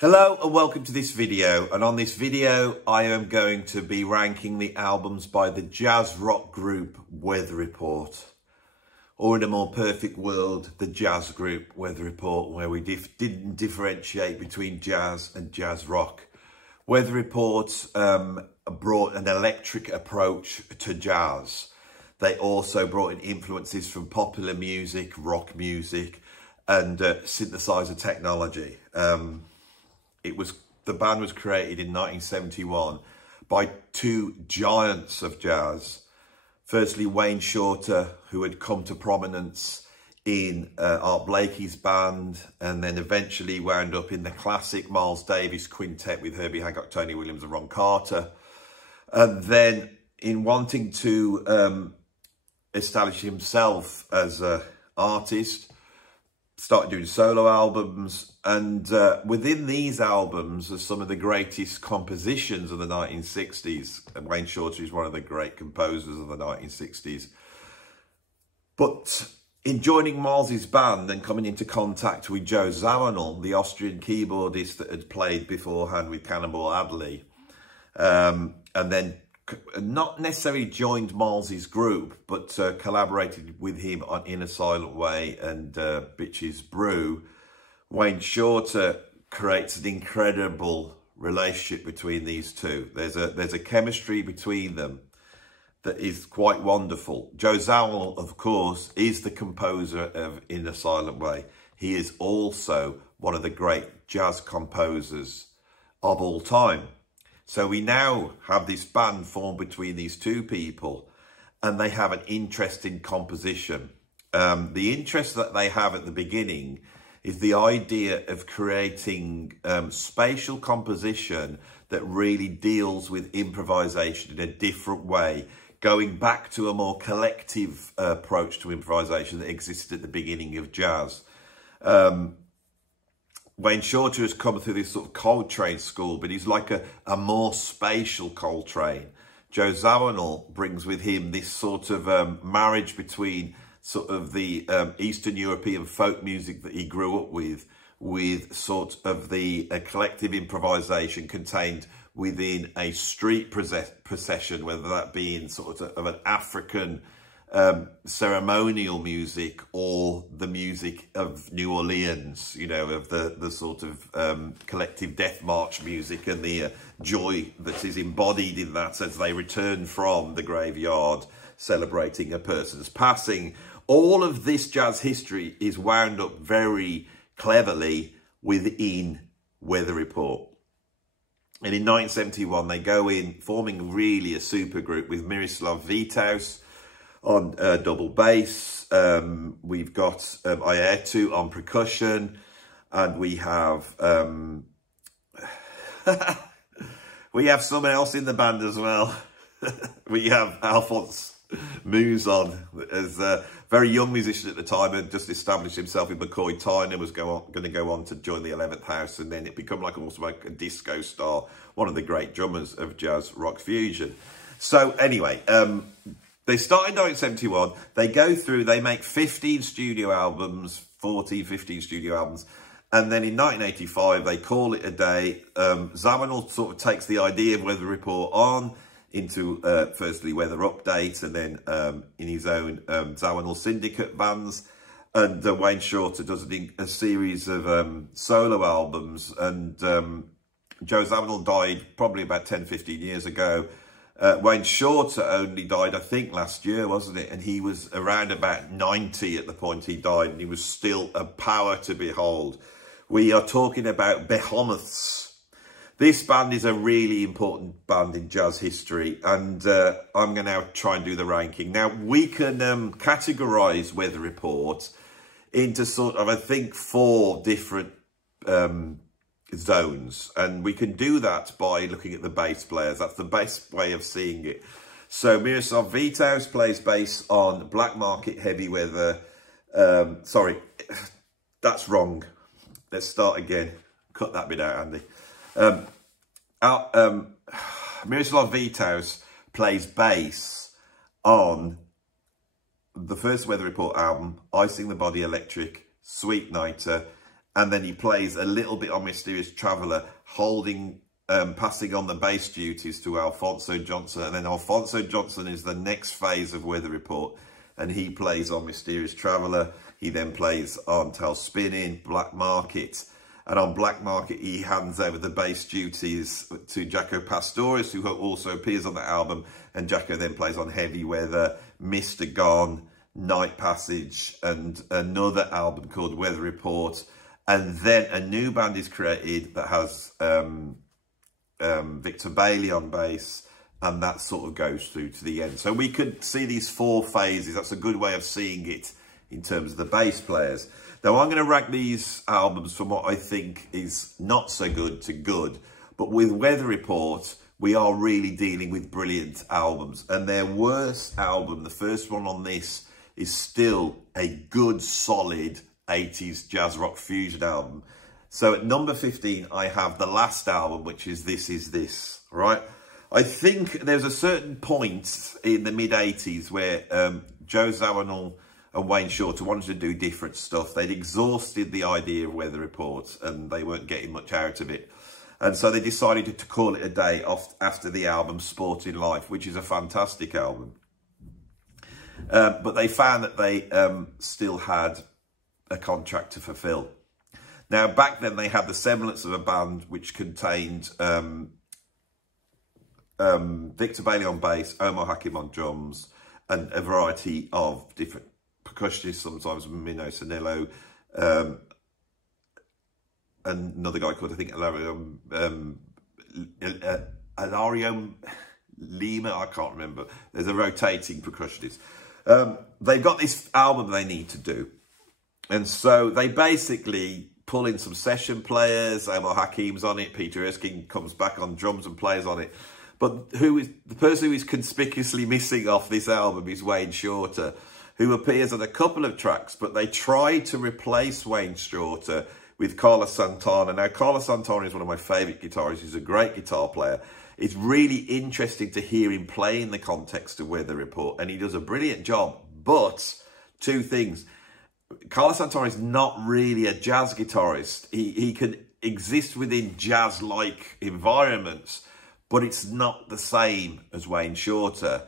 Hello and welcome to this video, and on this video I am going to be ranking the albums by the jazz rock group Weather Report, or in a more perfect world, the jazz group Weather Report, where we didn't differentiate between jazz and jazz rock. Weather Report brought an electric approach to jazz. They also brought in influences from popular music, rock music, and synthesizer technology. The band was created in 1971 by two giants of jazz. Firstly, Wayne Shorter, who had come to prominence in Art Blakey's band, and then eventually wound up in the classic Miles Davis quintet with Herbie Hancock, Tony Williams and Ron Carter. And then in wanting to establish himself as an artist, started doing solo albums, and within these albums are some of the greatest compositions of the 1960s. And Wayne Shorter is one of the great composers of the 1960s. But in joining Miles's band and coming into contact with Joe Zawinul, the Austrian keyboardist that had played beforehand with Cannonball Adderley, and then not necessarily joined Miles's group, but collaborated with him on In a Silent Way and Bitches Brew, Wayne Shorter creates an incredible relationship between these two. There's a chemistry between them that is quite wonderful. Joe Zawinul, of course, is the composer of In a Silent Way. He is also one of the great jazz composers of all time. So we now have this band formed between these two people, and they have an interesting composition. The interest that they have at the beginning is the idea of creating spatial composition that really deals with improvisation in a different way, going back to a more collective approach to improvisation that existed at the beginning of jazz. Wayne Shorter has come through this sort of Coltrane school, but he's like a more spatial Coltrane. Joe Zawinul brings with him this sort of marriage between sort of the Eastern European folk music that he grew up with sort of the collective improvisation contained within a street procession, whether that be in sort of an African ceremonial music or the music of New Orleans, you know, of the sort of collective death march music and the joy that is embodied in that as they return from the graveyard celebrating a person's passing. All of this jazz history is wound up very cleverly within Weather Report. And in 1971, they go in, forming really a super group with Miroslav Vitous on double bass. We've got Ayetu on percussion, and we have we have someone else in the band as well. We have Alphonse Mouzon as a very young musician at the time, and just established himself with McCoy Tyner, was going to go on to join the 11th House, and then it become like almost like a disco star, one of the great drummers of jazz rock fusion. So anyway, they start in 1971, they go through, they make 15 studio albums, 15 studio albums, and then in 1985, they call it a day. Zawinul sort of takes the idea of Weather Report on into, firstly, Weather Update, and then in his own Zawinul Syndicate bands, and Wayne Shorter does a series of solo albums, and Joe Zawinul died probably about 10-15 years ago. Wayne Shorter only died, I think, last year, wasn't it? And he was around about 90 at the point he died, and he was still a power to behold. We are talking about behemoths. This band is a really important band in jazz history, and I'm going to now try and do the ranking. Now, we can categorise Weather Report into sort of, I think, 4 different zones, and we can do that by looking at the bass players. That's the best way of seeing it. So Miroslav Vitous plays bass on Black Market, Heavy Weather. Sorry, that's wrong. Let's start again. Cut that bit out, Andy. Miroslav Vitous plays bass on the first Weather Report album, Icing the Body Electric, Sweet Nighter, and then he plays a little bit on Mysterious Traveller, holding, passing on the bass duties to Alphonso Johnson. And then Alphonso Johnson is the next phase of Weather Report, and he plays on Mysterious Traveller. He then plays on Tail Spinning, Black Market. And on Black Market, he hands over the bass duties to Jaco Pastorius, who also appears on the album. And Jaco then plays on Heavy Weather, Mr. Gone, Night Passage, and another album called Weather Report. And then a new band is created that has Victor Bailey on bass, and that sort of goes through to the end. So we could see these 4 phases. That's a good way of seeing it in terms of the bass players. Now, I'm going to rank these albums from what I think is not so good to good. But with Weather Report, we are really dealing with brilliant albums. And their worst album, the first one on this, is still a good, solid 80s jazz rock fusion album. So at number 15, I have the last album, which is This Is This, right? I think there's a certain point in the mid-80s where Joe Zawinul and Wayne Shorter wanted to do different stuff. They'd exhausted the idea of Weather Report and they weren't getting much out of it. And so they decided to call it a day after the album Sporting Life, which is a fantastic album. But they found that they still had a contract to fulfill. Now, back then they had the semblance of a band which contained Victor Bailey on bass, Omar Hakim on drums, and a variety of different percussionists, sometimes Mino Sanello, and another guy called, I think, Ilario Lima, I can't remember. There's a rotating percussionist. They've got this album they need to do. And so they basically pull in some session players. Omar Hakim's on it. Peter Erskine comes back on drums and plays on it. But the person who is conspicuously missing off this album is Wayne Shorter, who appears on a couple of tracks, but they tried to replace Wayne Shorter with Carlos Santana. Now, Carlos Santana is one of my favourite guitarists. He's a great guitar player. It's really interesting to hear him play in the context of Weather Report, and he does a brilliant job. But 2 things. Carlos Santana is not really a jazz guitarist. He can exist within jazz-like environments, but it's not the same as Wayne Shorter.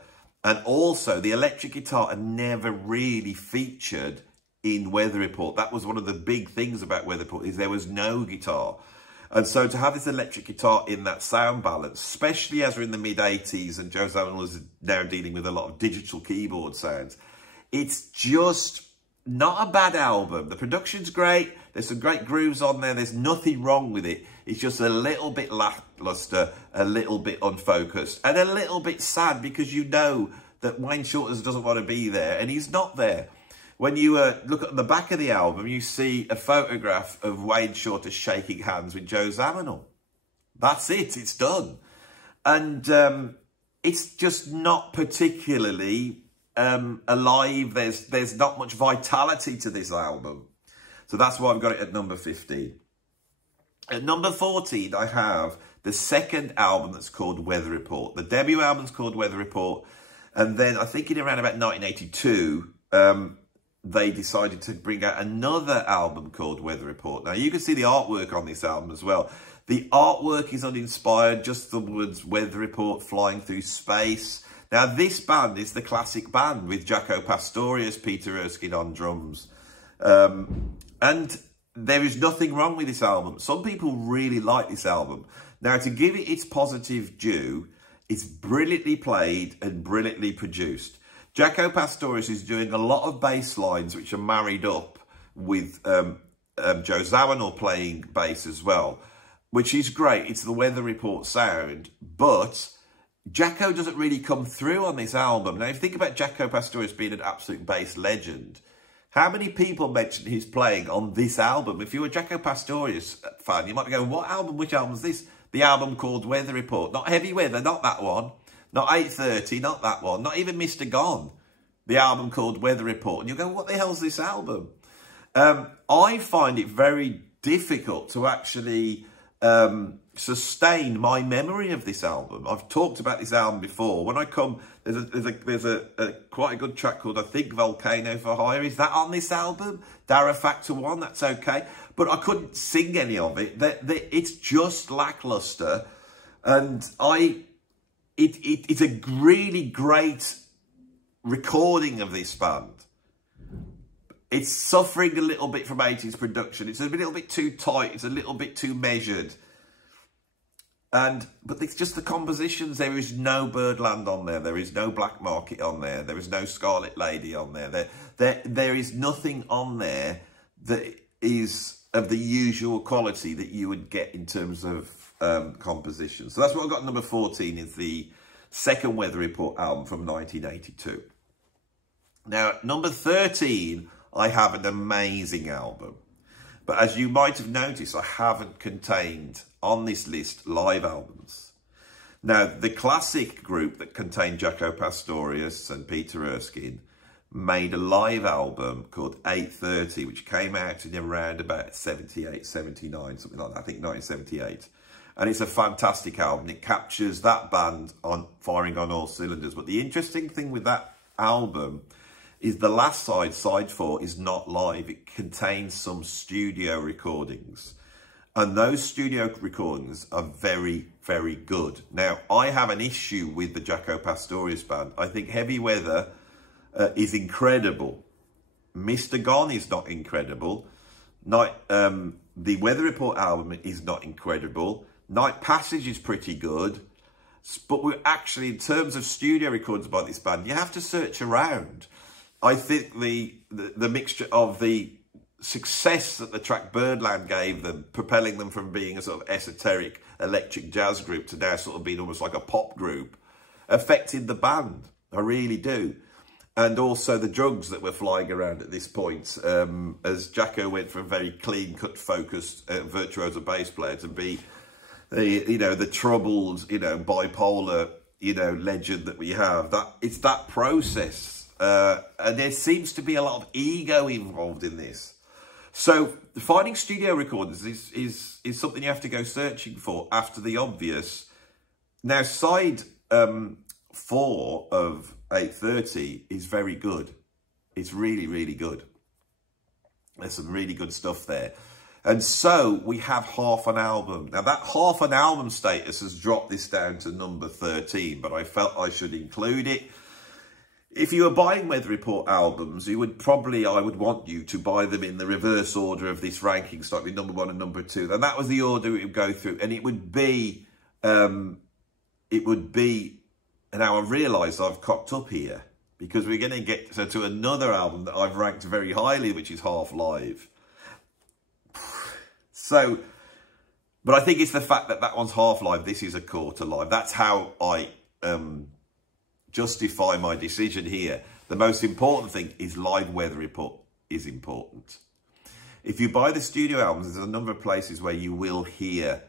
And also, the electric guitar had never really featured in Weather Report. That was one of the big things about Weather Report, is there was no guitar. And so to have this electric guitar in that sound balance, especially as we're in the mid-80s and Joe Zawinul is now dealing with a lot of digital keyboard sounds, it's just not a bad album. The production's great. There's some great grooves on there. There's nothing wrong with it. It's just a little bit lackluster, a little bit unfocused, and a little bit sad because you know that Wayne Shorter doesn't want to be there, and he's not there. When you look at the back of the album, you see a photograph of Wayne Shorter shaking hands with Joe Zawinul. That's it. It's done. And it's just not particularly alive. There's not much vitality to this album. So that's why I've got it at number 15. At number 14, I have the second album that's called Weather Report. The debut album's called Weather Report. And then I think in around about 1982, they decided to bring out another album called Weather Report. Now, you can see the artwork on this album as well. The artwork is uninspired, just the words Weather Report, flying through space. Now, this band is the classic band with Jaco Pastorius, Peter Erskine on drums. And there is nothing wrong with this album. Some people really like this album. Now, to give it its positive due, it's brilliantly played and brilliantly produced. Jaco Pastorius is doing a lot of bass lines which are married up with Joe Zawinul playing bass as well, which is great. It's the Weather Report sound, but Jaco doesn't really come through on this album. Now, if you think about Jaco Pastorius being an absolute bass legend, how many people mention his playing on this album? If you're a Jaco Pastorius fan, you might be going, what album? Which album is this? The album called Weather Report. Not Heavy Weather, not that one. Not 8:30, not that one. Not even Mr. Gone. The album called Weather Report. And you go, what the hell's this album? I find it very difficult to actually sustain my memory of this album. I've talked about this album before. When I come, there's a quite a good track called, I think, Volcano for Hire. Is that on this album? Dara Factor 1, that's okay. But I couldn't sing any of it. It's just lackluster. And it's a really great recording of this band. It's suffering a little bit from 80s production. It's a little bit too tight. It's a little bit too measured. But it's just the compositions. There is no Birdland on there. There is no Black Market on there. There is no Scarlet Lady on there. There is nothing on there that is of the usual quality that you would get in terms of composition. So that's what I've got. Number 14 is the second Weather Report album from 1982. Now, number 13, I have an amazing album. But as you might have noticed, I haven't contained on this list live albums. Now, the classic group that contained Jaco Pastorius and Peter Erskine made a live album called 8:30, which came out in around about 78, 79, something like that, I think 1978. And it's a fantastic album. It captures that band on firing on all cylinders. But the interesting thing with that album is the last side, side 4, is not live. It contains some studio recordings. And those studio recordings are very, very good. Now, I have an issue with the Jaco Pastorius band. I think Heavy Weather is incredible. Mr. Gone is not incredible. The Weather Report album is not incredible. Night Passage is pretty good. But we're actually, in terms of studio recordings by this band, you have to search around. I think the mixture of the success that the track Birdland gave them, propelling them from being a sort of esoteric electric jazz group to now sort of being almost like a pop group, affected the band. I really do. And also the drugs that were flying around at this point, as Jaco went from very clean-cut, focused virtuoso bass player to be the troubled, bipolar, legend that we have. It's that process. And there seems to be a lot of ego involved in this. So finding studio recordings is something you have to go searching for after the obvious. Now, side 4 of 8:30 is very good. It's really, really good. There's some really good stuff there. And so we have half an album. Now, that half an album status has dropped this down to number 13, but I felt I should include it. If you were buying Weather Report albums, I would want you to buy them in the reverse order of this ranking, starting with number 1 and number 2. And that was the order it would go through. And it would be, and now I realise I've cocked up here, because we're going to get to another album that I've ranked very highly, which is Half Live. So, but I think it's the fact that that one's half live, this is a quarter live. That's how I justify my decision here. The most important thing is live Weather Report is important. If you buy the studio albums, there's a number of places where you will hear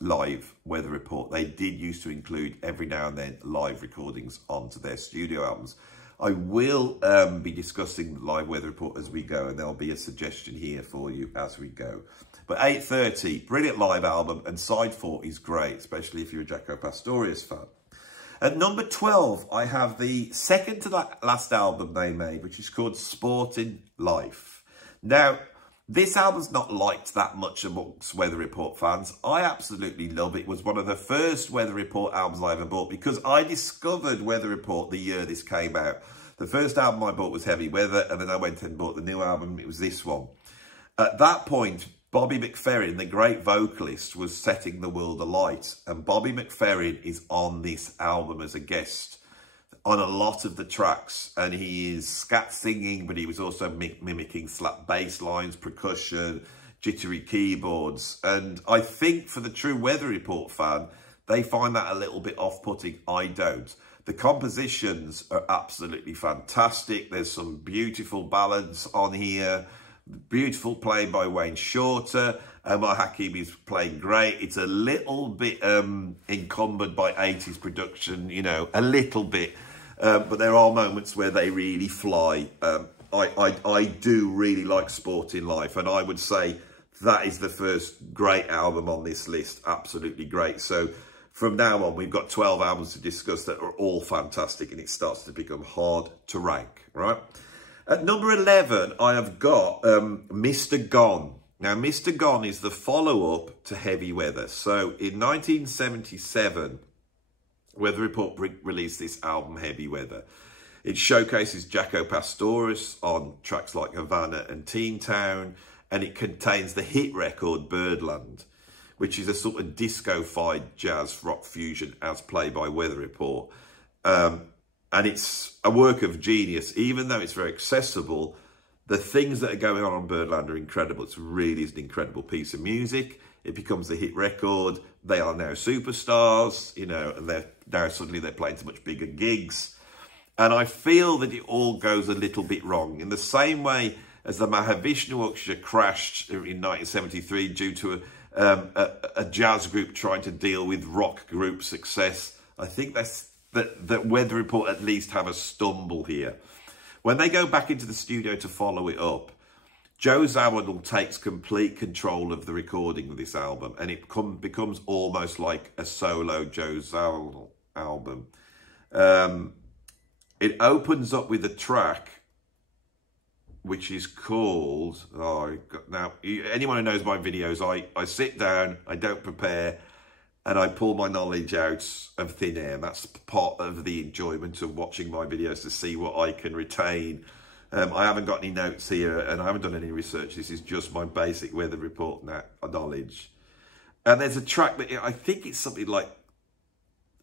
live Weather Report. They did used to include every now and then live recordings onto their studio albums. I will be discussing the live Weather Report as we go, and there'll be a suggestion here for you as we go. But 8:30, brilliant live album, and side 4 is great, especially if you're a Jaco Pastorius fan. At number 12, I have the second to that last album they made, which is called Sporting Life. Now, this album's not liked that much amongst Weather Report fans. I absolutely love it. It was one of the first Weather Report albums I ever bought, because I discovered Weather Report the year this came out. The first album I bought was Heavy Weather, and then I went and bought the new album. It was this one. At that point, Bobby McFerrin, the great vocalist, was setting the world alight. And Bobby McFerrin is on this album as a guest on a lot of the tracks. And he is scat singing, but he was also mimicking slap bass lines, percussion, jittery keyboards. And I think for the true Weather Report fan, they find that a little bit off-putting. I don't. The compositions are absolutely fantastic. There's some beautiful ballads on here. Beautiful playing by Wayne Shorter. Omar Hakim is playing great. It's a little bit encumbered by 80s production, you know, a little bit. But there are moments where they really fly. I do really like Sporting Life. And I would say that is the first great album on this list. Absolutely great. So from now on, we've got 12 albums to discuss that are all fantastic, and it starts to become hard to rank, right? At number 11, I have got Mr. Gone. Now, Mr. Gone is the follow-up to Heavy Weather. So in 1977, Weather Report released this album, Heavy Weather. It showcases Jaco Pastorius on tracks like Havana and Teen Town, and it contains the hit record Birdland, which is a sort of disco-fied jazz rock fusion as played by Weather Report. And it's a work of genius. Even though it's very accessible, the things that are going on Birdland are incredible. It's really is an incredible piece of music. It becomes a hit record. They are now superstars, you know, and they're playing to much bigger gigs. And I feel that it all goes a little bit wrong. In the same way as the Mahavishnu Orchestra crashed in 1973 due to a jazz group trying to deal with rock group success, I think that Weather Report at least have a stumble here. When they go back into the studio to follow it up, Joe Zawinul takes complete control of the recording of this album, and it becomes almost like a solo Joe Zawinul album. It opens up with a track which is called, now, anyone who knows my videos, I sit down, I don't prepare, and I pull my knowledge out of thin air. That's part of the enjoyment of watching my videos, to see what I can retain. I haven't got any notes here, and I haven't done any research. This is just my basic Weather Report knowledge. And there's a track that I think it's something like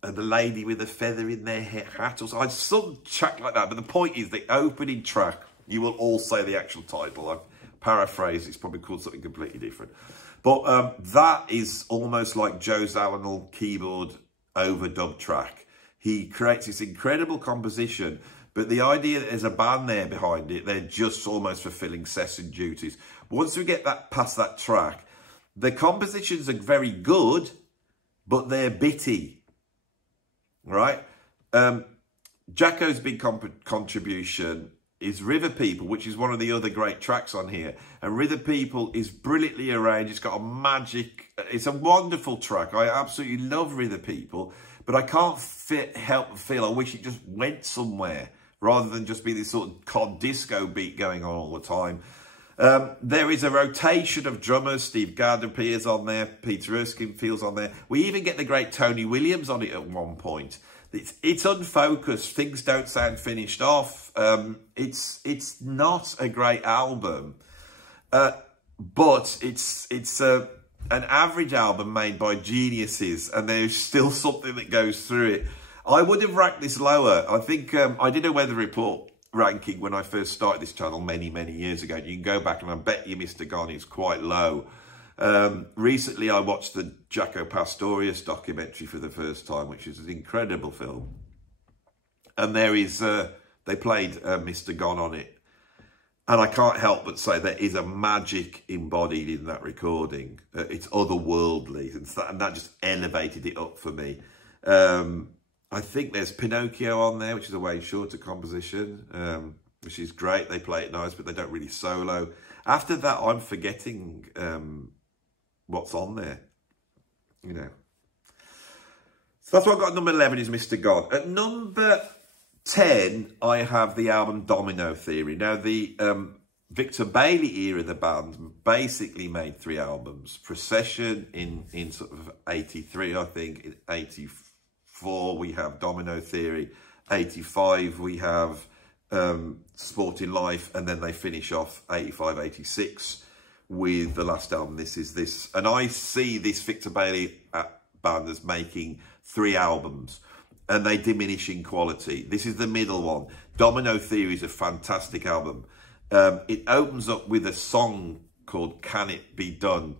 The Lady with a Feather in Their Hat, or some track like that. But the point is, the opening track, you will all say the actual title. I've paraphrased, it's probably called something completely different. But that is almost like Joe Zawinul keyboard overdub track. He creates this incredible composition, but the idea that there's a band there behind it, they're just almost fulfilling session duties. Once we get past that track, the compositions are very good, but they're bitty, right? Jaco's big contribution is River People, which is one of the other great tracks on here. And River People is brilliantly arranged. It's got a magic, it's a wonderful track. I absolutely love River People, but I can't help but feel I wish it just went somewhere rather than just be this sort of cod disco beat going on all the time. There is a rotation of drummers. Steve Gadd appears on there. Peter Erskine's on there. We even get the great Tony Williams on it at one point. It's unfocused. Things don't sound finished off. It's not a great album, but it's an average album made by geniuses, and there's still something that goes through it. I would have ranked this lower. I think I did a Weather Report ranking when I first started this channel many years ago. You can go back and I bet you Mr. Gone is quite low. Recently I watched the Jaco Pastorius documentary for the first time, which is an incredible film, and there is they played Mr. Gone on it, and I can't help but say there is a magic embodied in that recording. It's otherworldly, and that just elevated it up for me. I think there's Pinocchio on there, which is a Wayne Shorter composition, which is great. They play it nice, but they don't really solo. After that, I'm forgetting what's on there, you know. So that's what I've got at number 11 is Mr. Gone. At number 10, I have the album Domino Theory. Now, the Victor Bailey era of the band basically made 3 albums. Procession in sort of 83, I think. In 84, we have Domino Theory. 85, we have Sporting Life, and then they finish off 85, 86 with the last album, This Is This. And I see this Victor Bailey band as making 3 albums, and they diminish in quality. This is the middle one. Domino Theory is a fantastic album. It opens up with a song called Can It Be Done,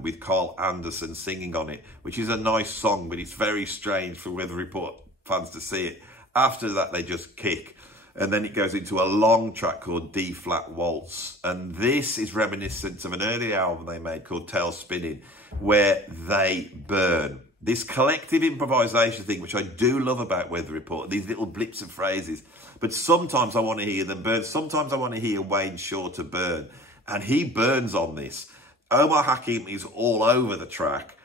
with Carl Anderson singing on it, which is a nice song, but it's very strange for Weather Report fans to see it. After that, they just kick. And then it goes into a long track called D-Flat Waltz. And this is reminiscent of an earlier album they made called Tail Spinning, where they burn. This collective improvisation thing, which I do love about Weather Report, these little blips of phrases. But sometimes I want to hear them burn. Sometimes I want to hear Wayne Shorter burn. And he burns on this. Omar Hakim is all over the track.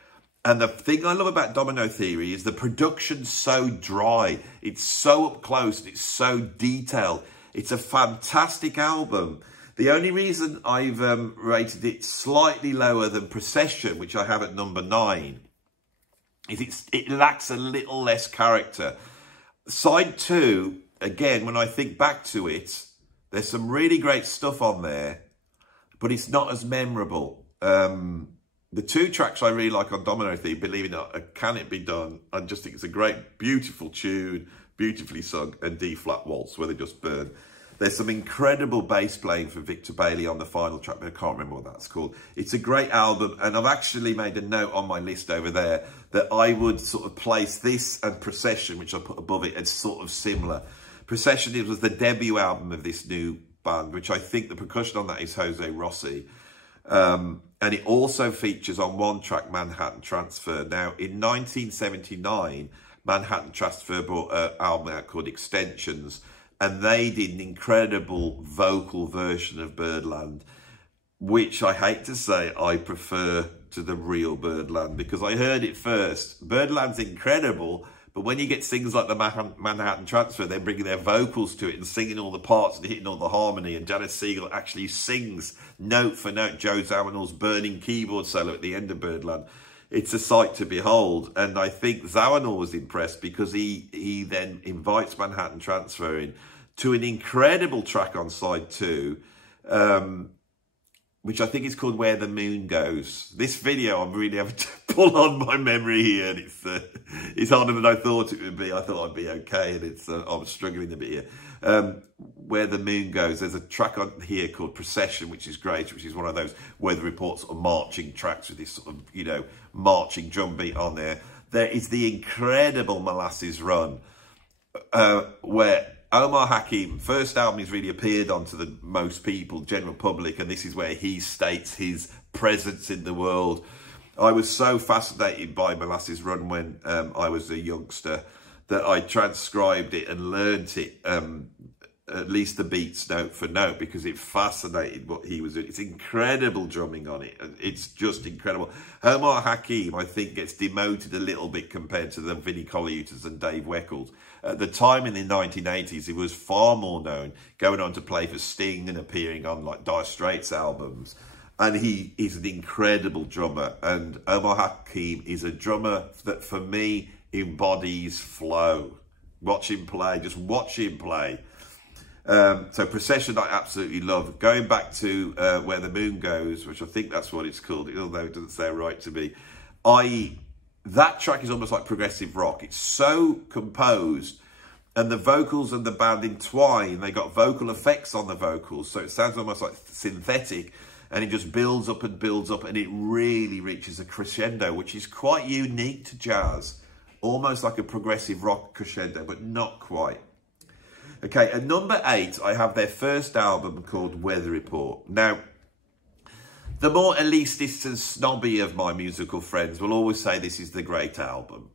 And the thing I love about Domino Theory is the production's so dry. It's so up close. It's so detailed. It's a fantastic album. The only reason I've rated it slightly lower than Procession, which I have at number 9, is it lacks a little less character. Side 2, again, when I think back to it, there's some really great stuff on there, but it's not as memorable. The 2 tracks I really like on Domino Theory, Believe It or Not, Can It Be Done, I just think it's a great, beautiful tune, beautifully sung, and D-flat waltz, where they just burn. There's some incredible bass playing from Victor Bailey on the final track, but I can't remember what that's called. It's a great album, and I've actually made a note on my list over there that I would sort of place this and Procession, which I put above it, as sort of similar. Procession, it was the debut album of this new band, which I think the percussion on that is Jose Rossi. And it also features on one track Manhattan Transfer. Now, in 1979, Manhattan Transfer brought an album out called Extensions, and they did an incredible vocal version of Birdland, which I hate to say I prefer to the real Birdland, because I heard it first. Birdland's incredible, but when you get things like the Manhattan Transfer, they're bringing their vocals to it and singing all the parts and hitting all the harmony, and Janis Siegel actually sings note for note Joe Zawinul's burning keyboard solo at the end of Birdland. It's a sight to behold, and I think Zawinul was impressed because he then invites Manhattan Transfer in to an incredible track on side 2, which I think is called Where the Moon Goes. This video, I'm really having to pull on my memory here, and it's harder than I thought it would be. I thought I'd be okay, and I'm struggling a bit here. Where the Moon Goes, there's a track on here called Procession, which is great, which is one of those weather reports or marching tracks with this sort of, you know, marching drum beat on there. There is the incredible Molasses Run, where Omar Hakim, first album he's really appeared on to the most people, general public, and this is where he states his presence in the world. I was so fascinated by Molasses Run when I was a youngster that I transcribed it and learnt it, at least the beats note for note, because it fascinated what he was doing. It's incredible drumming on it. It's just incredible. Omar Hakim, I think, gets demoted a little bit compared to the Vinnie Colaiutas and Dave Weckls. At the time in the 1980s, he was far more known, going on to play for Sting and appearing on like Dire Straits albums. And he is an incredible drummer. And Omar Hakim is a drummer that, for me, embodies flow. Watch him play. Just watch him play. So Procession I absolutely love. Going back to Where the Moon Goes, which I think that's what it's called, although it doesn't sound right to me. That track is almost like progressive rock. It's so composed, and the vocals and the band entwine. They got vocal effects on the vocals, so it sounds almost like synthetic, and it just builds up, and it really reaches a crescendo, which is quite unique to jazz. Almost like a progressive rock crescendo, but not quite. Okay, at number 8, I have their first album called Weather Report. Now, the more elitist and snobby of my musical friends will always say this is the great album.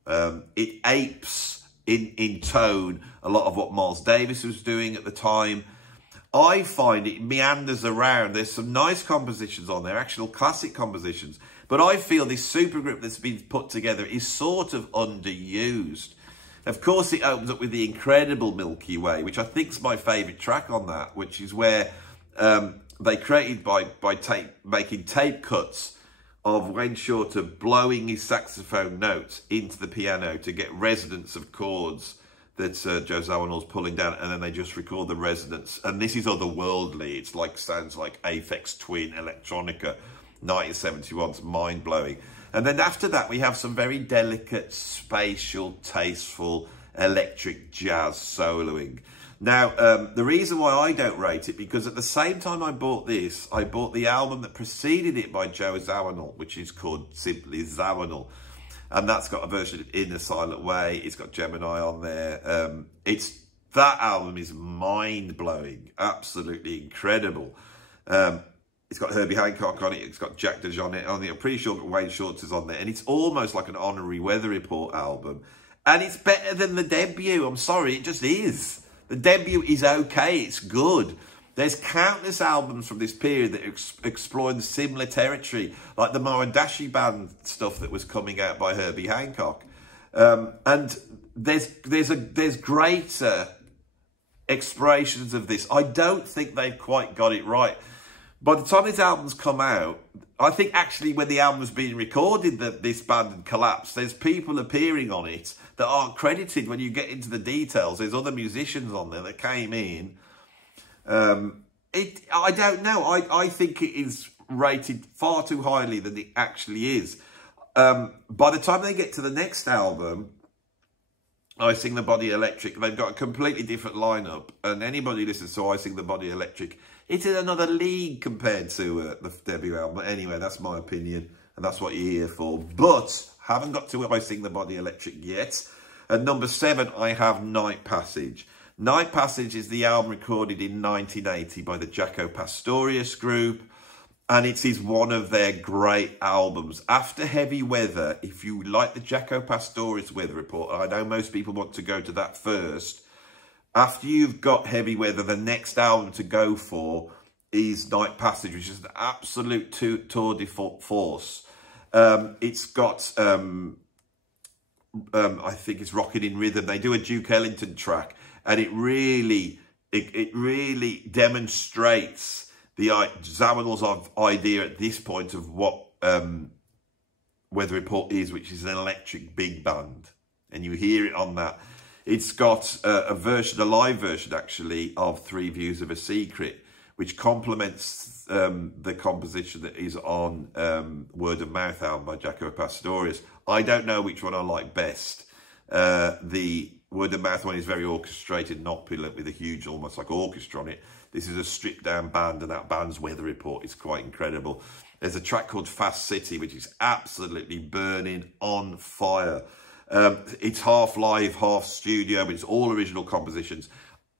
It apes in tone a lot of what Miles Davis was doing at the time. I find it meanders around. There's some nice compositions on there, actual classic compositions. But I feel this supergroup that's been put together is sort of underused. Of course, it opens up with the incredible Milky Way, which I think is my favourite track on that, which is where they created by making tape cuts of Wayne Shorter blowing his saxophone notes into the piano to get resonance of chords that Joe Zawinul's pulling down, and then they just record the resonance. And this is otherworldly. It's like, sounds like Aphex Twin electronica. 1971's mind-blowing. And then after that, we have some very delicate, spatial, tasteful, electric jazz soloing. Now, the reason why I don't rate it, because at the same time I bought this, I bought the album that preceded it by Joe Zawinul, which is called simply Zawinul. And that's got a version of In a Silent Way. It's got Gemini on there. That album is mind-blowing, absolutely incredible. It's got Herbie Hancock on it. It's got Jack DeJohnette on it. I'm pretty sure Wayne Shorter's on there. And it's almost like an honorary Weather Report album. And it's better than the debut. I'm sorry, it just is. The debut is okay. It's good. There's countless albums from this period that are exploring similar territory, like the Maradashi Band stuff that was coming out by Herbie Hancock. And there's greater explorations of this. I don't think they've quite got it right. By the time these albums come out, I think actually when the album was being recorded, that this band had collapsed. There's people appearing on it that aren't credited. When you get into the details, there's other musicians on there that came in. I don't know. I think it is rated far too highly than it actually is. By the time they get to the next album, I Sing the Body Electric, they've got a completely different lineup. And anybody who listens to I Sing the Body Electric, it's in another league compared to the debut album. But anyway, that's my opinion, and that's what you're here for. But haven't got to I Sing the Body Electric yet. At number 7, I have Night Passage. Night Passage is the album recorded in 1980 by the Jaco Pastorius group, and it is one of their great albums. After Heavy Weather, if you like the Jaco Pastorius Weather Report, I know most people want to go to that first. After you've got Heavy Weather, the next album to go for is Night Passage, which is an absolute tour de force. It's got, I think it's Rockin' in Rhythm. They do a Duke Ellington track, and it really demonstrates the Zawinul's idea at this point of what Weather Report is, which is an electric big band, and you hear it on that. It's got a live version actually, of Three Views of a Secret, which complements the composition that is on Word of Mouth album by Jaco Pastorius. I don't know which one I like best. The Word of Mouth one is very orchestrated and opulent with a huge, almost like orchestra on it. This is a stripped down band, and that band's Weather Report is quite incredible. There's a track called Fast City, which is absolutely burning on fire. It's half live, half studio, but it's all original compositions.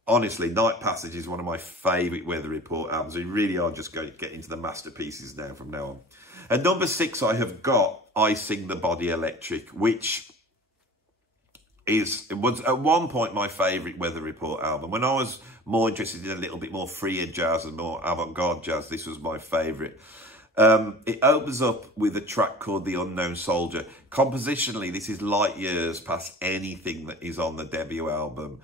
Honestly, Night Passage is one of my favourite Weather Report albums. We really are just going to get into the masterpieces now from now on. At number 6, I have got I Sing the Body Electric, which was at one point my favourite Weather Report album. When I was more interested in a little bit more freer jazz and more avant-garde jazz, this was my favourite. It opens up with a track called The Unknown Soldier. Compositionally, this is light years past anything that is on the debut album.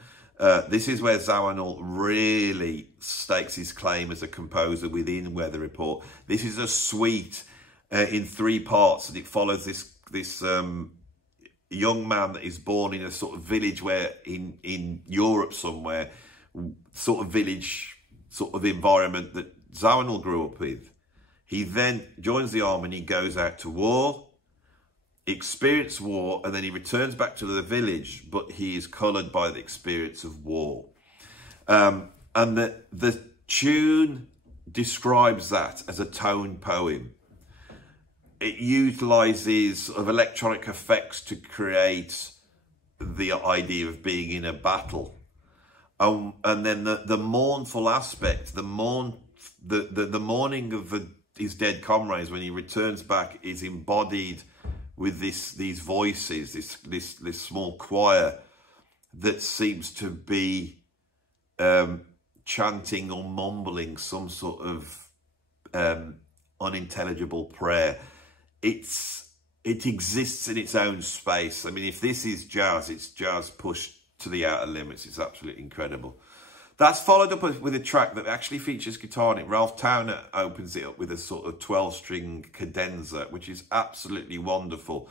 This is where Zawinul really stakes his claim as a composer within Weather Report. This is a suite in 3 parts, and it follows this young man that is born in a sort of village where in Europe somewhere, sort of village, sort of environment that Zawinul grew up with. He then joins the army and he goes out to war, experiences war, and then he returns back to the village, but he is coloured by the experience of war. And the tune describes that as a tone poem. It utilises sort of electronic effects to create the idea of being in a battle. And then the mournful aspect, the mourning of his dead comrades when he returns back is embodied with these voices, this small choir that seems to be chanting or mumbling some sort of unintelligible prayer. It exists in its own space. I mean, if this is jazz, it's jazz pushed to the outer limits. It's absolutely incredible. That's followed up with a track that actually features guitar in it. Ralph Towner opens it up with a sort of 12-string cadenza, which is absolutely wonderful.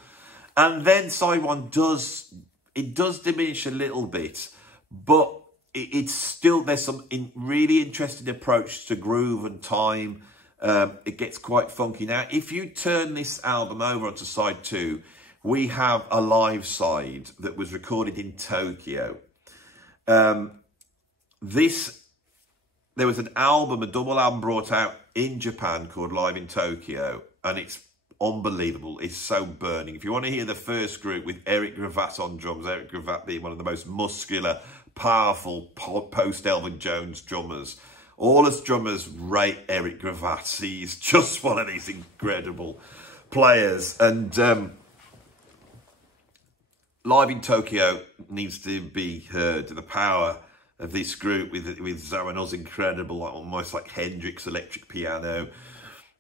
And then side 1 does diminish a little bit, but it's still, there's some really interesting approach to groove and time. It gets quite funky. Now, if you turn this album over onto side 2, we have a live side that was recorded in Tokyo. There was an album, a double album brought out in Japan called Live in Tokyo, and it's unbelievable. It's so burning. If you want to hear the first group with Eric Gravatt on drums, Eric Gravatt being one of the most muscular, powerful post-Elvin Jones drummers, all us drummers rate Eric Gravatt. He's just one of these incredible players. And Live in Tokyo needs to be heard. The power this group with Zawinul's incredible, almost like Hendrix electric piano,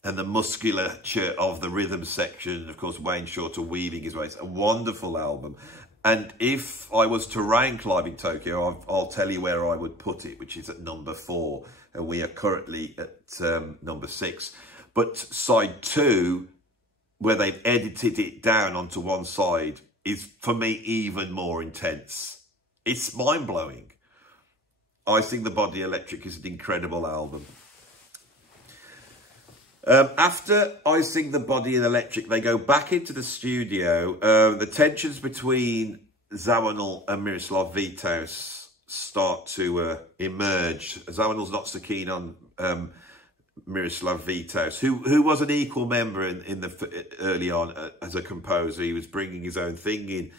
and the musculature of the rhythm section. Of course, Wayne Shorter weaving his way. It's a wonderful album. And if I was to rank Live in Tokyo, I'll tell you where I would put it, which is at number 4. And we are currently at number 6. But side 2, where they've edited it down onto one side, is for me even more intense. It's mind-blowing. I Sing the Body Electric is an incredible album. After I Sing the Body Electric, they go back into the studio. The tensions between Zawinul and Miroslav Vitous start to emerge. Zawinul's not so keen on Miroslav Vitous, who was an equal member in the early on as a composer. He was bringing his own thing in,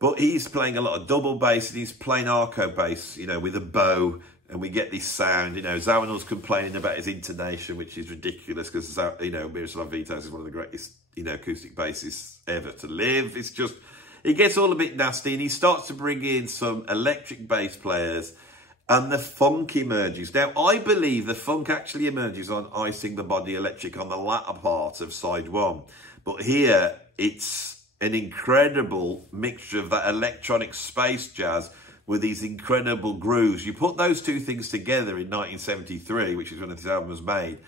but he's playing a lot of double bass and he's playing arco bass, you know, with a bow. And we get this sound, you know, Zawinul's complaining about his intonation, which is ridiculous because, you know, Miroslav Vitous is one of the greatest, you know, acoustic bassists ever to live. It's just, it gets all a bit nasty and he starts to bring in some electric bass players and the funk emerges. Now, I believe the funk actually emerges on I Sing the Body Electric on the latter part of side 1. But here, it's an incredible mixture of that electronic space jazz with these incredible grooves. You put those two things together in 1973, which is when this album was made,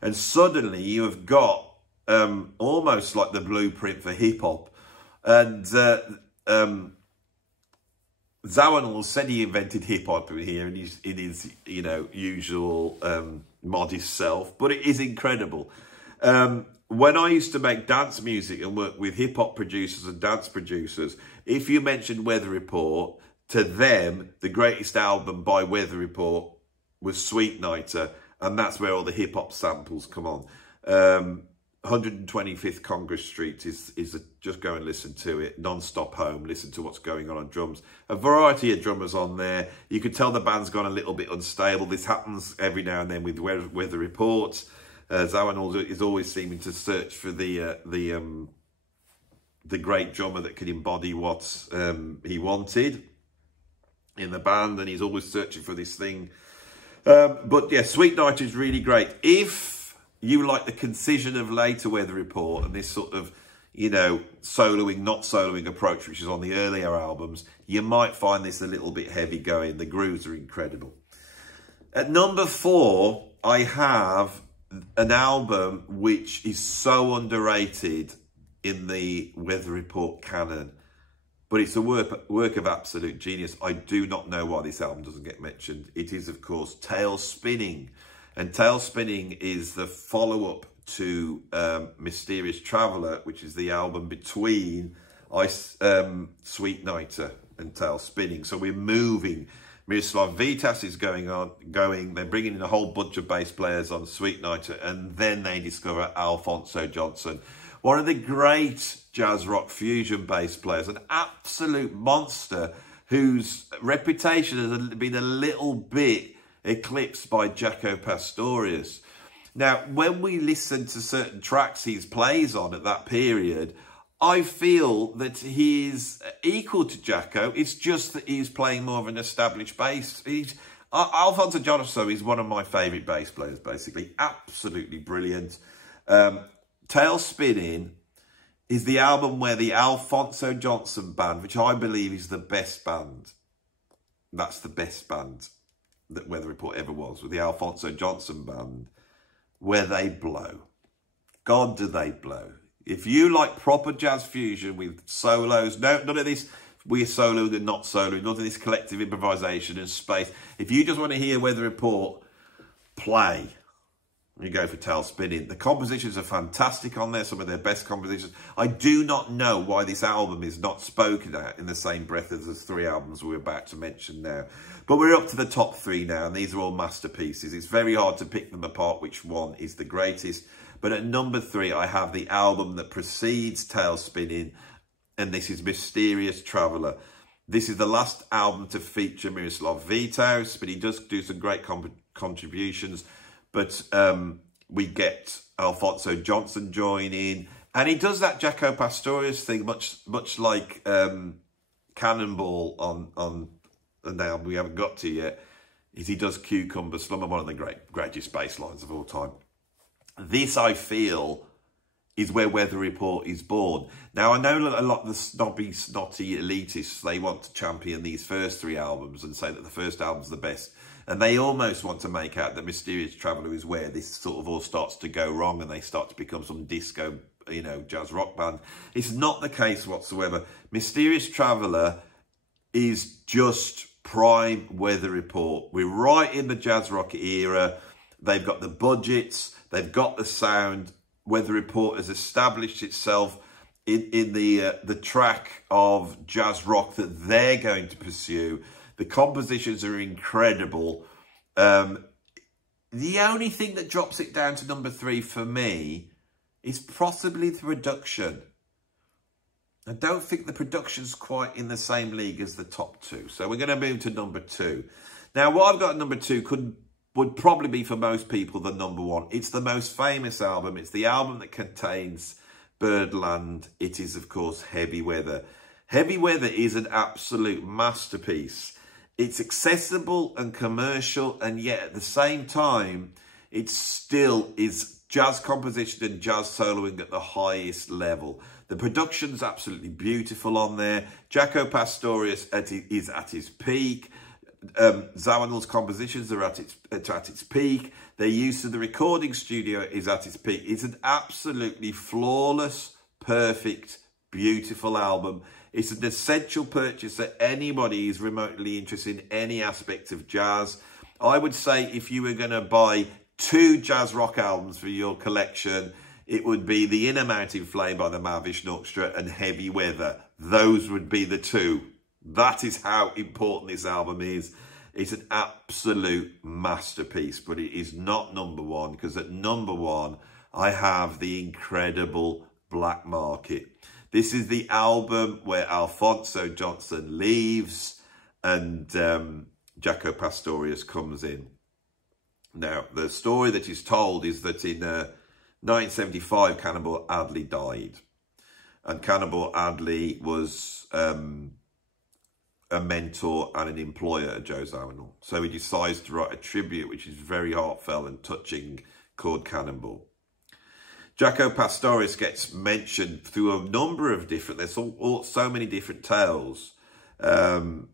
and suddenly you have got almost like the blueprint for hip-hop. And Zawinul said he invented hip-hop here in his you know, usual modest self, but it is incredible. When I used to make dance music and work with hip-hop producers and dance producers, if you mentioned Weather Report, to them, the greatest album by Weather Report was Sweet Nighter, and that's where all the hip-hop samples come on. 125th Congress Street is just go and listen to it. Non-Stop Home, listen to what's going on drums. A variety of drummers on there. You can tell the band's gone a little bit unstable. This happens every now and then with Weather Report. Zawinul is always seeming to search for the great drummer that could embody what he wanted in the band, and he's always searching for this thing. But yeah, Sweet Night is really great. If you like the concision of later Weather Report and this sort of, you know, soloing, not soloing approach, which is on the earlier albums, you might find this a little bit heavy going. The grooves are incredible. At number 4, I have an album which is so underrated in the Weather Report canon, but it's a work of absolute genius. I do not know why this album doesn't get mentioned. It is, of course, Tail Spinning. And Tail Spinning is the follow-up to Mysterious Traveller, which is the album between Sweet Nighter and Tail Spinning. So we're moving. Miroslav Vitous is going. They're bringing in a whole bunch of bass players on Sweet Nighter, and then they discover Alphonso Johnson, one of the great jazz rock fusion bass players, an absolute monster whose reputation has been a little bit eclipsed by Jaco Pastorius. Now, when we listen to certain tracks he plays on at that period, I feel that he's equal to Jaco. It's just that he's playing more of an established bass. Alphonso Johnson is one of my favourite bass players, basically. Absolutely brilliant. Tail Spinning is the album where the Alphonso Johnson band, which I believe is the best band, that's the best band that Weather Report ever was, with the Alphonso Johnson band, where they blow. God, do they blow. If you like proper jazz fusion with solos, none of this we're soloing and not soloing, none of this collective improvisation and space. If you just want to hear Weather Report play, you go for Tail Spinning. The compositions are fantastic on there, some of their best compositions. I do not know why this album is not spoken at in the same breath as the 3 albums we're about to mention now. But we're up to the top 3 now, and these are all masterpieces. It's very hard to pick them apart, which one is the greatest. But at number 3, I have the album that precedes Tail Spinning, and this is Mysterious Traveller. This is the last album to feature Miroslav Vitous, but he does do some great contributions. But we get Alphonso Johnson join in, and he does that Jaco Pastorius thing, much like Cannonball on an album we haven't got to yet. is he does Cucumber Slumber, one of the greatest bass lines of all time. This, I feel, is where Weather Report is born. Now, I know a lot of the snotty elitists, they want to champion these first 3 albums and say that the first album's the best. And they almost want to make out that Mysterious Traveller is where this sort of all starts to go wrong and they start to become some disco, you know, jazz rock band. It's not the case whatsoever. Mysterious Traveller is just prime Weather Report. We're right in the jazz rock era. They've got the budgets, they've got the sound. Weather Report has established itself in the track of jazz rock that they're going to pursue. The compositions are incredible. The only thing that drops it down to number 3 for me is possibly the production. I don't think the production's quite in the same league as the top 2. So we're going to move to number 2. Now, what I've got at number 2 would probably be for most people the number 1. It's the most famous album. It's the album that contains Birdland. It is, of course, Heavy Weather. Heavy Weather is an absolute masterpiece. It's accessible and commercial, and yet at the same time, it still is jazz composition and jazz soloing at the highest level. The production's absolutely beautiful on there. Jaco Pastorius is at his peak. Zawinul's compositions are at its peak. Their use of the recording studio is at its peak. It's an absolutely flawless, perfect, beautiful album. It's an essential purchase for anybody who's remotely interested in any aspect of jazz. I would say if you were going to buy 2 jazz rock albums for your collection, it would be The Inner Mountain Flame by the Mahavishnu Orchestra and Heavy Weather. Those would be the 2. That is how important this album is. It's an absolute masterpiece, but it is not number 1, because at number 1, I have the incredible Black Market. This is the album where Alphonso Johnson leaves and Jaco Pastorius comes in. Now, the story that is told is that in 1975, Cannonball Adderley died. And Cannonball Adderley was a mentor and an employer of Joe Zawinul. So he decides to write a tribute, which is very heartfelt and touching, called Cannonball. Jaco Pastorius gets mentioned through a number of different, there's so many different tales. But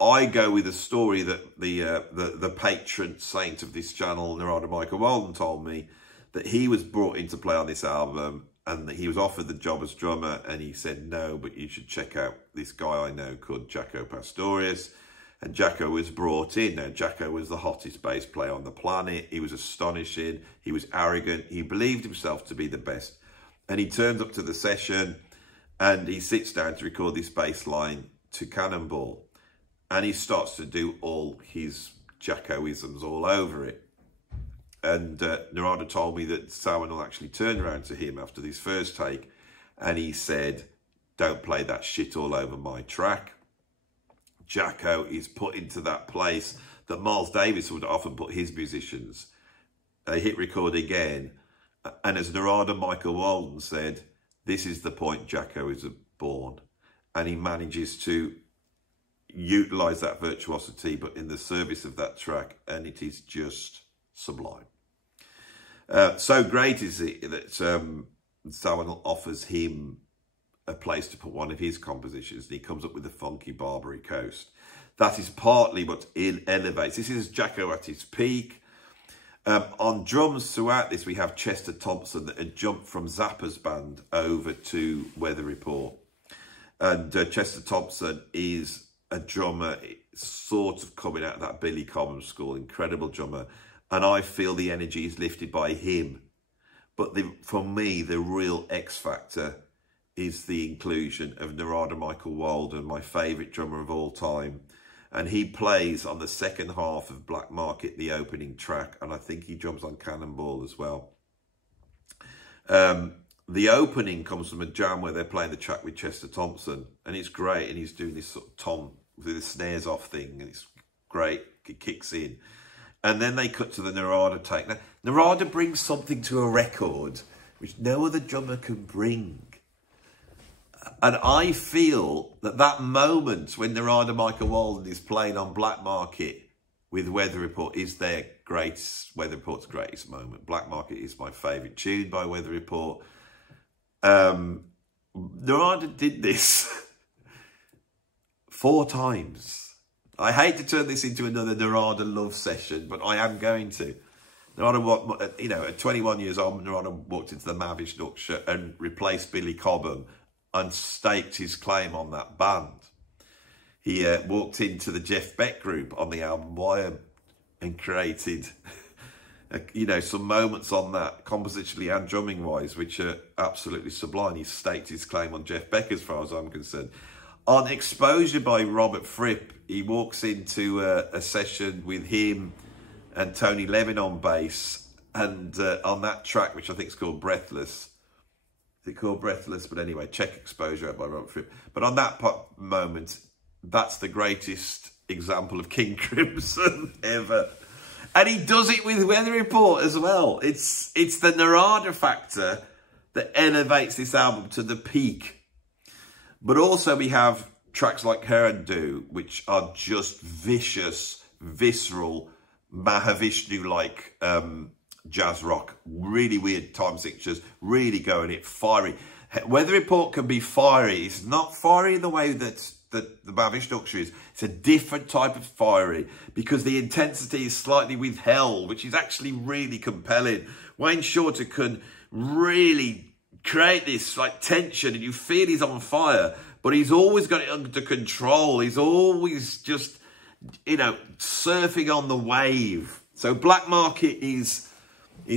I go with a story that the patron saint of this channel, Narada Michael Walden, told me, that he was brought in to play on this album and that he was offered the job as drummer, and he said, no, but you should check out this guy I know called Jaco Pastorius. And Jaco was brought in. Now, Jaco was the hottest bass player on the planet. He was astonishing. He was arrogant. He believed himself to be the best. And he turns up to the session and he sits down to record this bass line to Cannonball. And he starts to do all his Jacoisms all over it. And Narada told me that Zawinul actually turned around to him after this first take and he said, don't play that shit all over my track. Jaco is put into that place that Miles Davis would often put his musicians. They hit record again. And as Narada Michael Walden said, this is the point Jaco is born. And he manages to utilise that virtuosity, but in the service of that track. And it is just sublime. So great is it that Zawinul offers him a place to put one of his compositions, and he comes up with the funky Barbary Coast. That is partly what elevates. This is Jaco at his peak. On drums throughout this, we have Chester Thompson that had jumped from Zappa's band over to Weather Report. And Chester Thompson is a drummer sort of coming out of that Billy Cobham school, incredible drummer. And I feel the energy is lifted by him. But for me, the real X factor is the inclusion of Narada Michael Walden, my favourite drummer of all time. And he plays on the second half of Black Market, the opening track. And I think he drums on Cannonball as well. The opening comes from a jam where they're playing the track with Chester Thompson. And it's great. And he's doing this sort of tom with the snares off thing. And it's great. It kicks in. And then they cut to the Narada take. Now, Narada brings something to a record which no other drummer can bring. And I feel that that moment when Narada Michael Walden is playing on Black Market with Weather Report is their greatest, Weather Report's greatest moment. Black Market is my favourite tune by Weather Report. Narada did this 4 times. I hate to turn this into another Narada love session, but I am going to. Narada, you know, at 21 years old, Narada walked into the Mavish Nuksha and replaced Billy Cobham and staked his claim on that band. He walked into the Jeff Beck group on the album Wire and created, you know, some moments on that, compositionally and drumming wise, which are absolutely sublime. He staked his claim on Jeff Beck as far as I'm concerned. On Exposure by Robert Fripp, he walks into a session with him and Tony Levin on bass, and on that track, which I think is called Breathless. Is it called Breathless? But anyway, check Exposure out by Robert Fripp. But on that moment, that's the greatest example of King Crimson ever. And he does it with Weather Report as well. It's the Narada factor that elevates this album to the peak. But also we have tracks like Her and Do, which are just vicious, visceral, Mahavishnu-like jazz rock. Really weird time signatures, really going it, fiery. Weather Report can be fiery. It's not fiery in the way that the Mahavishnu is. It's a different type of fiery because the intensity is slightly withheld, which is actually really compelling. Wayne Shorter can really create this like tension and you feel he's on fire, but he's always got it under control. He's always just, you know, surfing on the wave. So Black Market is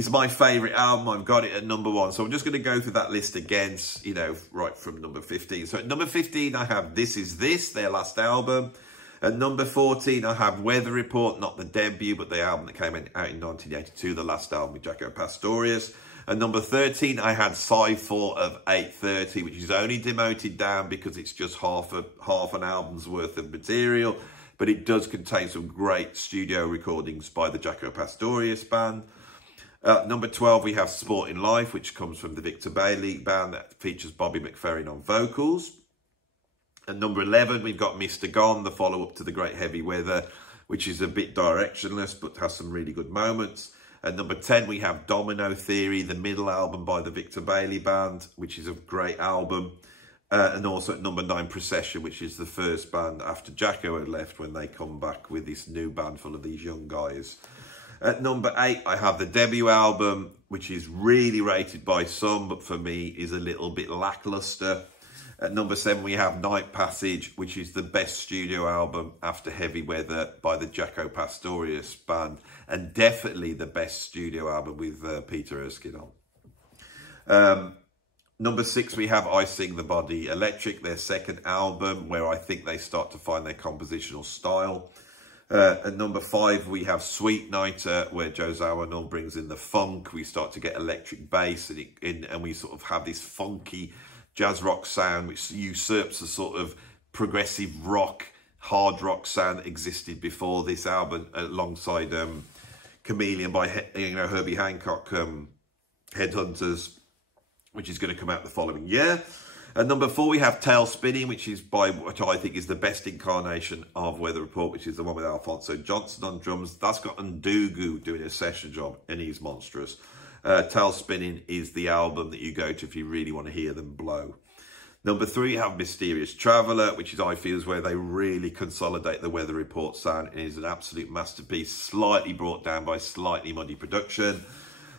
my favourite album. I've got it at number 1. So I'm just going to go through that list again, you know, right from number 15. So at number 15, I have This Is This, their last album. At number 14, I have Weather Report, not the debut, but the album that came out in 1982, the last album with Jaco Pastorius. At number 13, I had Side 4 of 830, which is only demoted down because it's just half an album's worth of material. But it does contain some great studio recordings by the Jaco Pastorius band. Number 12, we have Sporting Life, which comes from the Victor Bailey band that features Bobby McFerrin on vocals. At number 11, we've got Mr. Gone, the follow-up to The Great Heavy Weather, which is a bit directionless, but has some really good moments. At number 10, we have Domino Theory, the middle album by the Victor Bailey band, which is a great album. And also at number 9, Procession, which is the first band after Jaco had left when they come back with this new band full of these young guys. At number 8, I have the debut album, which is really rated by some, but for me is a little bit lackluster. At number 7, we have Night Passage, which is the best studio album after Heavy Weather by the Jaco Pastorius band, and definitely the best studio album with Peter Erskine on. Number 6, we have I Sing the Body Electric, their second album, where I think they start to find their compositional style. At number 5, we have Sweet Nighter, where Joe Zawinul brings in the funk. We start to get electric bass, and we sort of have this funky jazz rock sound, which usurps the sort of progressive rock, hard rock sound that existed before this album, alongside Chameleon by Herbie Hancock, Headhunters, which is going to come out the following year. At number 4, we have Tail Spinning, which I think is the best incarnation of Weather Report, which is the one with Alphonso Johnson on drums. That's got Ndugu doing a session job, and he's monstrous. Tail Spinning is the album that you go to if you really want to hear them blow. Number 3, you have Mysterious Traveller, which is, I feel, is where they really consolidate the Weather Report sound. It is an absolute masterpiece, slightly brought down by slightly muddy production.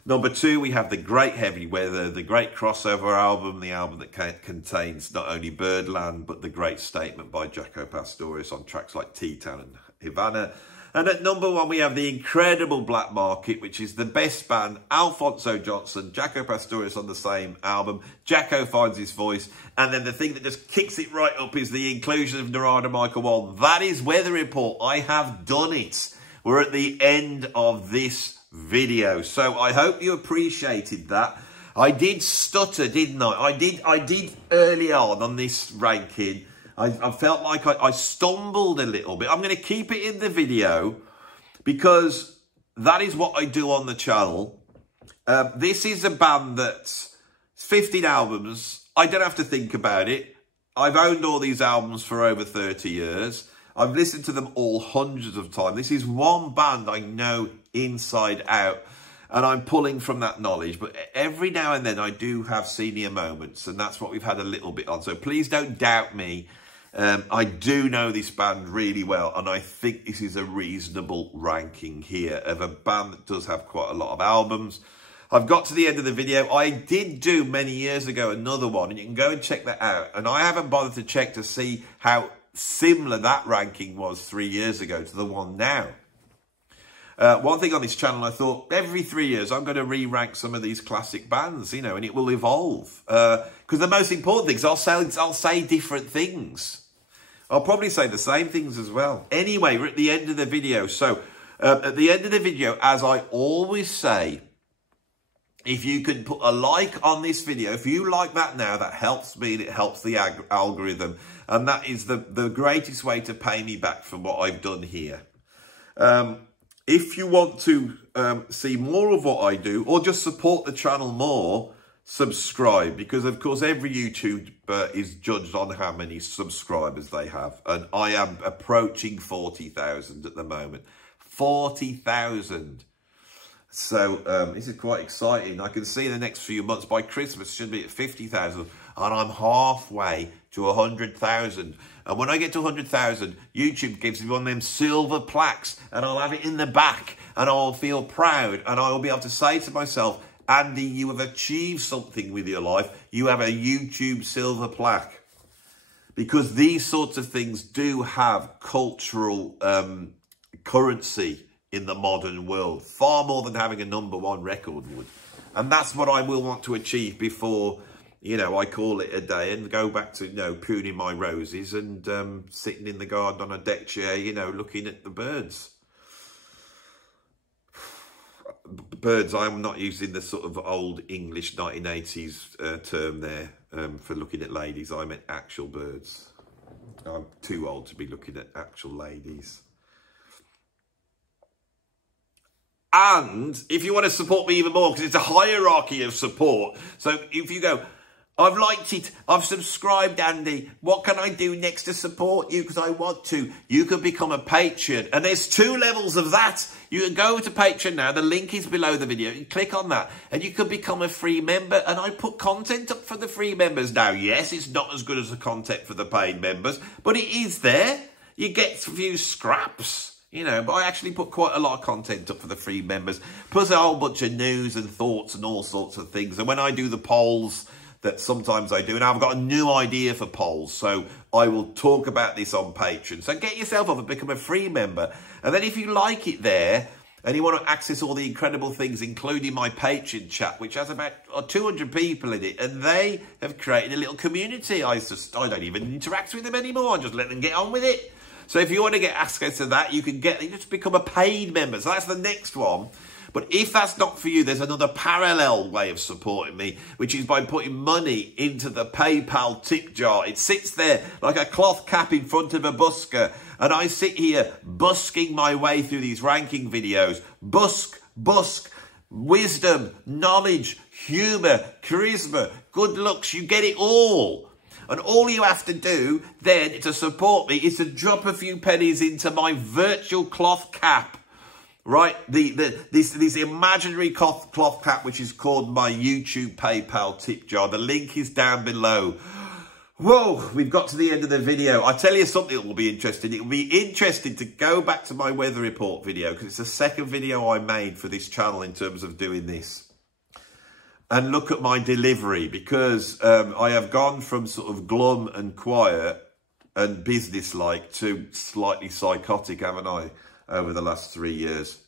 Number 2, we have The Great Heavy Weather, the great crossover album, the album that contains not only Birdland, but the great statement by Jaco Pastorius on tracks like T-Town and Havana. And at number 1, we have the incredible Black Market, which is the best band, Alphonso Johnson, Jaco Pastorius on the same album. Jaco finds his voice. And then the thing that just kicks it right up is the inclusion of Narada Michael Walden. That is Weather Report. I have done it. We're at the end of this video. So I hope you appreciated that. I did stutter, didn't I? I did early on this ranking. I felt like I stumbled a little bit. I'm going to keep it in the video because that is what I do on the channel. This is a band that's 15 albums. I don't have to think about it. I've owned all these albums for over 30 years. I've listened to them all hundreds of times. This is one band I know inside out, and I'm pulling from that knowledge. But every now and then I do have senior moments, and that's what we've had a little bit on. So please don't doubt me. I do know this band really well, and I think this is a reasonable ranking here of a band that does have quite a lot of albums. I've got to the end of the video. I did do many years ago another one, and you can go and check that out. And I haven't bothered to check to see how similar that ranking was 3 years ago to the one now. One thing on this channel, I thought every 3 years I'm going to re-rank some of these classic bands, you know, and it will evolve. Because the most important thing is I'll say different things. I'll probably say the same things as well. Anyway, we're at the end of the video. So at the end of the video, as I always say, if you can put a like on this video, if you like that now, that helps me and it helps the algorithm. And that is the greatest way to pay me back for what I've done here. If you want to see more of what I do, or just support the channel more, subscribe. Because, of course, every YouTuber is judged on how many subscribers they have. And I am approaching 40,000 at the moment. 40,000. So this is quite exciting. I can see in the next few months, by Christmas, should be at 50,000. And I'm halfway to 100,000. And when I get to 100,000, YouTube gives me one of them silver plaques. And I'll have it in the back. And I'll feel proud. And I'll be able to say to myself, Andy, you have achieved something with your life. You have a YouTube silver plaque. Because these sorts of things do have cultural currency in the modern world, far more than having a #1 record would. And that's what I will want to achieve before, you know, I call it a day and go back to, you know, pruning my roses and sitting in the garden on a deck chair, you know, looking at the birds. Birds, I'm not using the sort of old English 1980s term there for looking at ladies. I meant actual birds. I'm too old to be looking at actual ladies. And if you want to support me even more, because it's a hierarchy of support. So if you go, I've liked it, I've subscribed, Andy, what can I do next to support you? Because I want to. You can become a patron. And there's 2 levels of that. You can go to Patreon now. The link is below the video. You click on that and you can become a free member. And I put content up for the free members now. Yes, it's not as good as the content for the paid members, but it is there. You get a few scraps. You know, but I actually put quite a lot of content up for the free members. Plus a whole bunch of news and thoughts and all sorts of things. And when I do the polls that sometimes I do, and I've got a new idea for polls, so I will talk about this on Patreon. So get yourself up and become a free member. And then if you like it there, and you want to access all the incredible things, including my Patreon chat, which has about 200 people in it, and they have created a little community. I don't even interact with them anymore. I just let them get on with it. So if you want to get access to that, you just become a paid member. So that's the next one. But if that's not for you, there's another parallel way of supporting me, which is by putting money into the PayPal tip jar. It sits there like a cloth cap in front of a busker. And I sit here busking my way through these ranking videos. Busk, wisdom, knowledge, humour, charisma, good looks. You get it all. And all you have to do then to support me is to drop a few pennies into my virtual cloth cap, right? This imaginary cloth cap, which is called my YouTube PayPal tip jar. The link is down below. Whoa, we've got to the end of the video. I tell you something that will be interesting. It will be interesting to go back to my weather report video, because it's the second video I made for this channel in terms of doing this. And look at my delivery, because I have gone from sort of glum and quiet and businesslike to slightly psychotic, haven't I, over the last 3 years.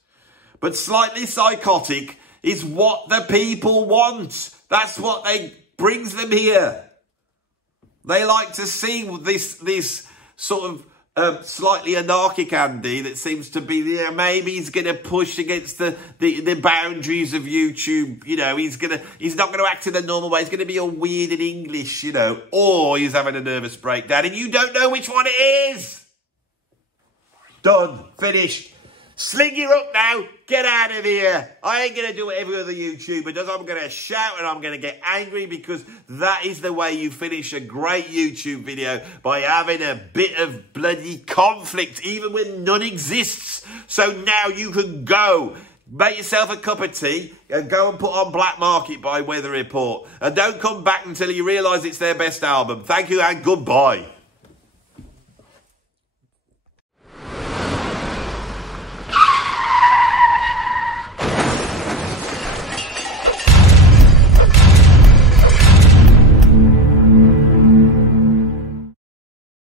But slightly psychotic is what the people want. That's what brings them here. They like to see this sort of slightly anarchic Andy that seems to be, you know, maybe he's going to push against the boundaries of YouTube. You know, he's not going to act in the normal way. He's going to be all weird in English, you know, or he's having a nervous breakdown and you don't know which one it is. Done. Finished. Sling your up now. get out of here. I ain't going to do what every other YouTuber does. I'm going to shout and I'm going to get angry, because that is the way you finish a great YouTube video, by having a bit of bloody conflict, even when none exists. So now you can go, make yourself a cup of tea and go and put on Black Market by Weather Report. And don't come back until you realise it's their best album. Thank you and goodbye.